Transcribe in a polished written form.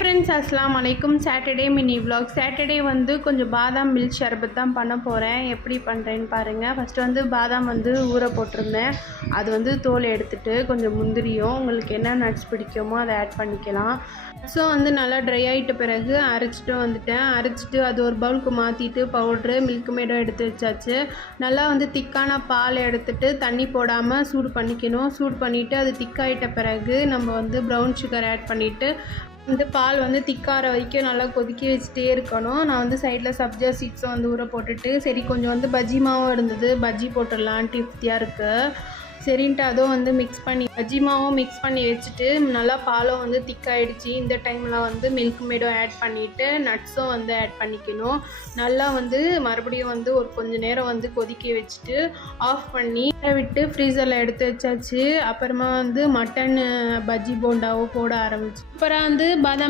Friends, அஸ்ஸலாமு அலைக்கும். Saturday mini vlog. Saturday வந்து கொஞ்சம் பாதாம் மில்க் ஷர்பத் தான் பண்ண போகிறேன். எப்படி பண்ணுறேன்னு பாருங்கள். ஃபஸ்ட்டு வந்து பாதாம் வந்து ஊற போட்டிருந்தேன். அது வந்து தோல் எடுத்துகிட்டு கொஞ்சம் முந்திரியும் உங்களுக்கு என்ன நட்ஸ் பிடிக்குமோ அதை ஆட் பண்ணிக்கலாம். ஸோ வந்து நல்லா ட்ரை ஆகிட்ட பிறகு அரைச்சிட்டு வந்துட்டேன். அரைச்சிட்டு அது ஒரு பவுலுக்கு மாற்றிட்டு பவுட்ரு மில்க் மேடும் எடுத்து வச்சாச்சு. நல்லா வந்து திக்கான பால் எடுத்துகிட்டு தண்ணி போடாமல் சூடு பண்ணிக்கணும். சூடு பண்ணிவிட்டு அது திக்காயிட்ட பிறகு நம்ம வந்து ப்ரௌன் சுகர் ஆட் பண்ணிவிட்டு வந்து பால் வந்து திக்கார வரைக்கும் நல்லா கொதிக்க வச்சுட்டே இருக்கணும். நான் வந்து சைடில் சப்ஜா சீட்ஸும் வந்து ஊற போட்டுட்டு சரி கொஞ்சம் வந்து பஜ்ஜி மாவும் இருந்தது, பஜ்ஜி போட்டுடலான்ட்டு யுக்தியாக இருக்குது. சரின்ட்டு அதுவும் வந்து மிக்ஸ் பண்ணி பஜ்ஜி மாவும் மிக்ஸ் பண்ணி வச்சுட்டு நல்லா பாலும் வந்து திக்காயிடுச்சு. இந்த டைமில் வந்து மில்க் மேடும் ஆட் பண்ணிவிட்டு நட்ஸும் வந்து ஆட் பண்ணிக்கணும். நல்லா வந்து மறுபடியும் வந்து ஒரு கொஞ்சம் நேரம் வந்து கொதிக்க வச்சுட்டு ஆஃப் பண்ணி விட்டு ஃப்ரீசரில் எடுத்து வச்சாச்சு. அப்புறமா வந்து மட்டன் பஜ்ஜி போண்டாவோ போட ஆரம்பிச்சு. அப்புறம் வந்து பாதாம்